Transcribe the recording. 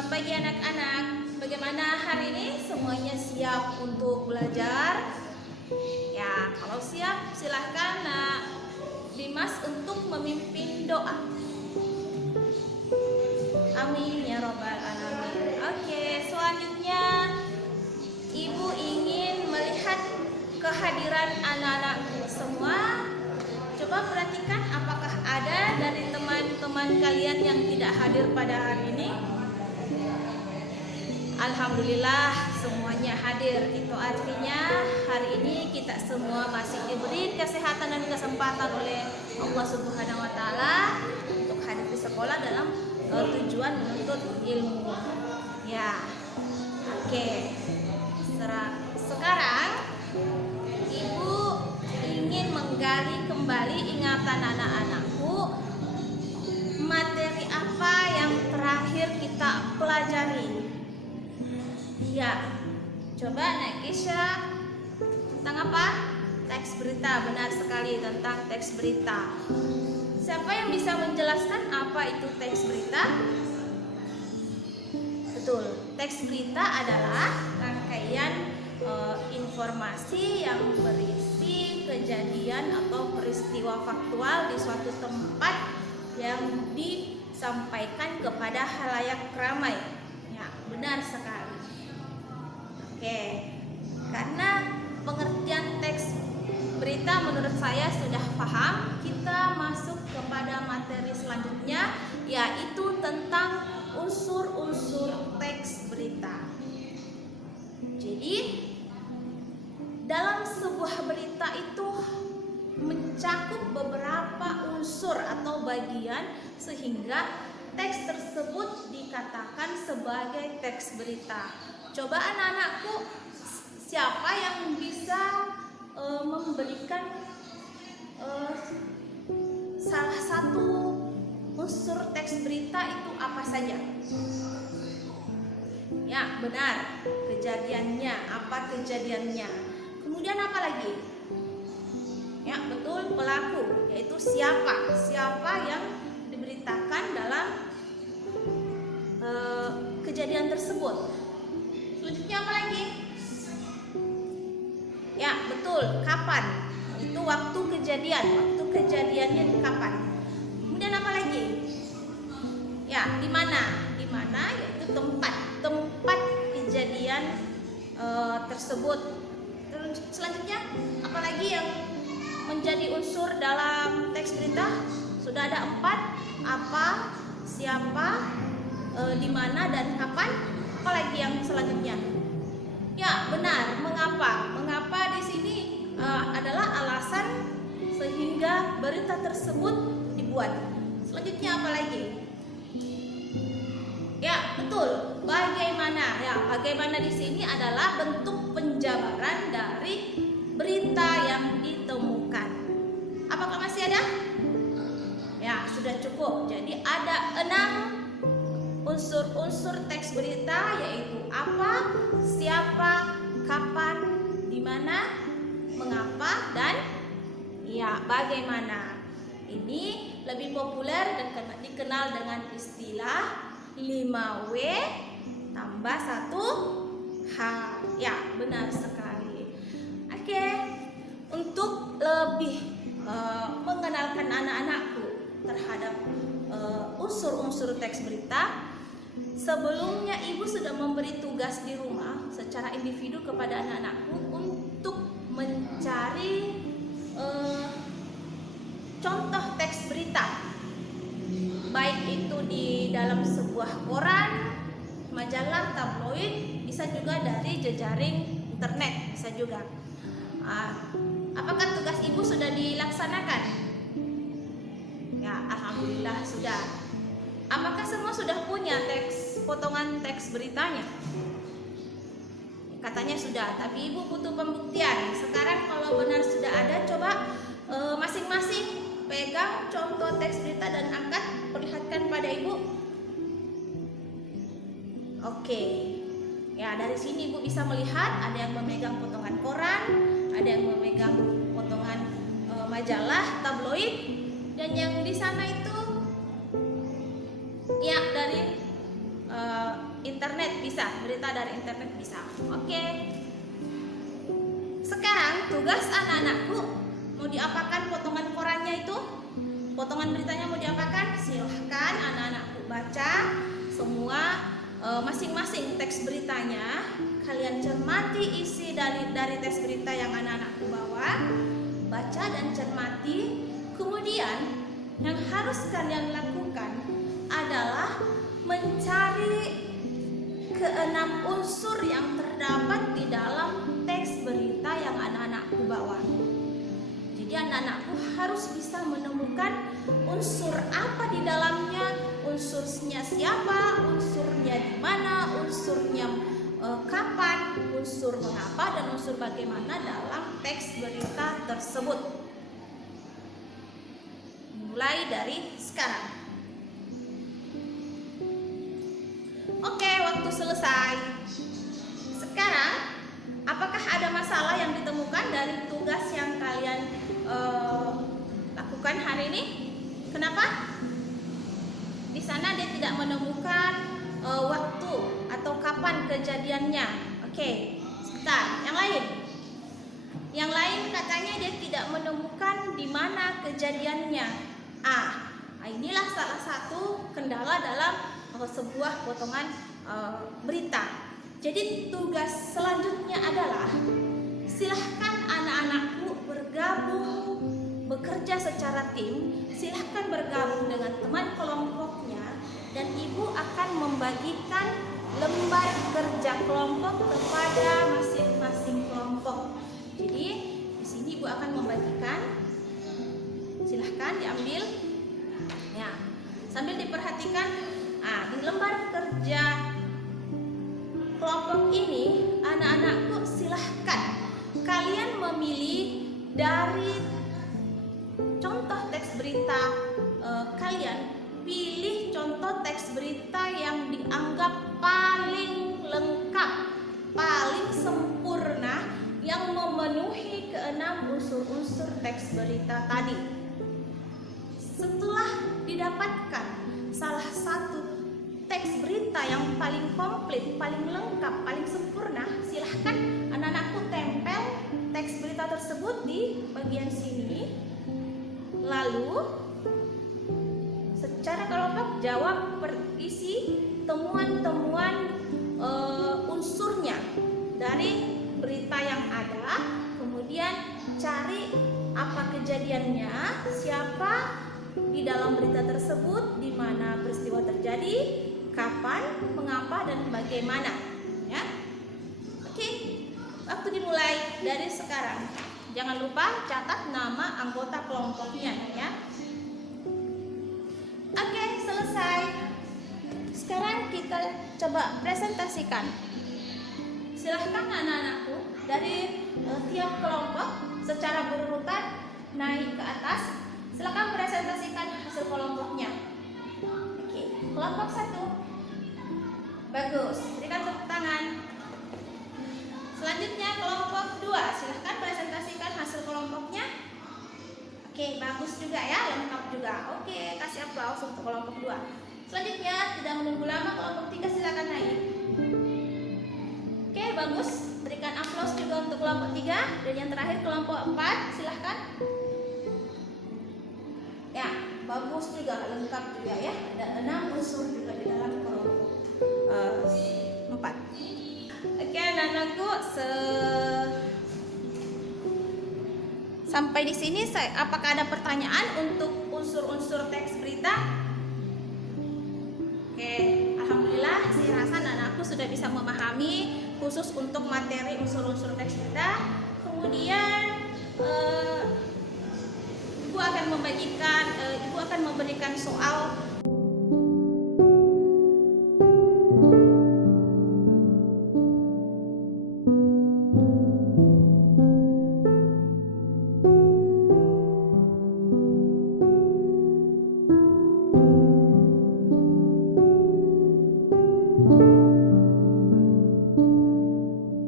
Selamat pagi anak-anak. Bagaimana hari ini? Semuanya siap untuk belajar? Ya, kalau siap silahkan Dimas untuk memimpin doa. Amin ya robbal alamin. Oke, selanjutnya Ibu ingin melihat kehadiran anak-anakku semua. Coba perhatikan apakah ada dari teman-teman kalian yang tidak hadir pada hari ini. Alhamdulillah semuanya hadir. Itu artinya hari ini kita semua masih diberi kesehatan dan kesempatan oleh Allah Subhanahu wa taala untuk hadir di sekolah dalam tujuan menuntut ilmu. Ya. Oke. Sekarang Ibu ingin menggali kembali ingatan anak-anakku, materi apa yang terakhir kita pelajari. Ya, coba Nakisha, tentang apa? Teks berita, benar sekali tentang teks berita. Siapa yang bisa menjelaskan apa itu teks berita? Betul, teks berita adalah rangkaian informasi yang berisi kejadian atau peristiwa faktual di suatu tempat yang disampaikan kepada khalayak ramai. Ya, benar sekali. Oke, karena pengertian teks berita menurut saya sudah paham, kita masuk kepada materi selanjutnya, yaitu tentang unsur-unsur teks berita. Jadi, dalam sebuah berita itu mencakup beberapa unsur atau bagian sehingga teks tersebut dikatakan sebagai teks berita. Coba anak-anakku, siapa yang bisa memberikan salah satu unsur teks berita itu apa saja? Ya, benar, kejadiannya, apa kejadiannya. Kemudian apa lagi? Ya, betul, pelaku, yaitu siapa yang diberitakan dalam kejadian tersebut. Selanjutnya apa lagi? Ya, betul, kapan? Itu waktu kejadian, waktu kejadiannya kapan. Kemudian apa lagi? Ya, di mana? Di mana yaitu tempat kejadian tersebut. Terus selanjutnya apa lagi yang menjadi unsur dalam teks berita? Sudah ada 4, apa, siapa, di mana dan kapan. Apalagi yang selanjutnya? Ya, benar, mengapa? Mengapa di sini adalah alasan sehingga berita tersebut dibuat. Selanjutnya apa lagi? Ya, betul, bagaimana? Ya, bagaimana di sini adalah bentuk penjabaran dari berita yang ditemukan. Apakah masih ada? Ya, sudah cukup. Jadi ada 6 unsur-unsur teks berita, yaitu apa, siapa, kapan, di mana, mengapa, dan ya bagaimana. Ini lebih populer dan dikenal dengan istilah 5W tambah 1H. Ya, benar sekali. Oke, untuk lebih mengenalkan anak-anakku terhadap unsur-unsur teks berita, sebelumnya Ibu sudah memberi tugas di rumah secara individu kepada anak-anakku untuk mencari contoh teks berita, baik itu di dalam sebuah koran, majalah, tabloid, bisa juga dari jejaring internet, bisa juga. Apakah tugas Ibu sudah dilaksanakan? Ya, alhamdulillah sudah. Apakah semua sudah punya potongan teks beritanya? Katanya sudah, tapi Ibu butuh pembuktian. Sekarang kalau benar sudah ada, coba masing-masing pegang contoh teks berita dan angkat, perlihatkan pada Ibu. Oke. Ya, dari sini Ibu bisa melihat ada yang memegang potongan koran, ada yang memegang potongan majalah, tabloid, dan yang di sana itu ya dari internet bisa, berita dari internet bisa. Oke. Sekarang tugas anak-anakku mau diapakan potongan korannya itu? Potongan beritanya mau diapakan? Silahkan anak-anakku baca semua masing-masing teks beritanya. Kalian cermati isi dari teks berita yang anak-anakku bawa, baca dan cermati. Kemudian yang harus kalian lakukan adalah mencari keenam unsur yang terdapat di dalam teks berita yang anak-anakku bawa. Jadi anak-anakku harus bisa menemukan unsur apa di dalamnya, unsurnya siapa, unsurnya di mana, unsurnya kapan, unsur mengapa, dan unsur bagaimana dalam teks berita tersebut. Mulai dari sekarang. Oke, waktu selesai. Sekarang, apakah ada masalah yang ditemukan dari tugas yang kalian lakukan hari ini? Kenapa? Di sana dia tidak menemukan waktu atau kapan kejadiannya. Oke, sebentar. Yang lain? Yang lain katanya dia tidak menemukan di mana kejadiannya. Inilah salah satu kendala dalam sebuah potongan berita. Jadi tugas selanjutnya adalah silahkan anak-anakku bergabung bekerja secara tim. Silahkan bergabung dengan teman kelompoknya dan ibu akan membagikan lembar kerja kelompok kepada masing-masing kelompok. Jadi di sini ibu akan membagikan. Silahkan diambil. Ya, sambil diperhatikan. Di lembar kerja kelompok ini, anak-anakku silahkan kalian memilih dari contoh teks berita kalian. Pilih contoh teks berita yang dianggap paling lengkap, paling sempurna, yang memenuhi keenam unsur-unsur teks berita tadi. Setelah didapatkan salah satu teks berita yang paling komplit, paling lengkap, paling sempurna, silahkan anak-anakku tempel teks berita tersebut di bagian sini. Lalu secara kelompok jawab isi temuan-temuan unsurnya dari berita yang ada. Kemudian cari apa kejadiannya, siapa di dalam berita tersebut, di mana peristiwa terjadi, kapan, mengapa, dan bagaimana. Ya, oke. Waktu dimulai dari sekarang. Jangan lupa catat nama anggota kelompoknya, ya. Oke, selesai. Sekarang kita coba presentasikan. Silahkan anak-anakku dari tiap kelompok secara berurutan naik ke atas. Silakan presentasikan hasil kelompoknya. Oke, kelompok 1. Bagus, berikan tepuk tangan. Selanjutnya kelompok 2. Silahkan presentasikan hasil kelompoknya. Oke, bagus juga ya, lengkap juga. Oke, kasih aplaus untuk kelompok 2. Selanjutnya, tidak menunggu lama, kelompok 3 silakan naik. Oke, bagus. Berikan aplaus juga untuk kelompok 3. Dan yang terakhir kelompok 4, silahkan. Ya, bagus juga, lengkap juga ya. Ada 6 unsur juga di dalam kelompok 4. Oke, anak-anakku, sampai di sini apakah ada pertanyaan untuk unsur-unsur teks berita? Oke, alhamdulillah saya rasa anak-anakku sudah bisa memahami khusus untuk materi unsur-unsur teks berita. Kemudian Ibu akan memberikan soal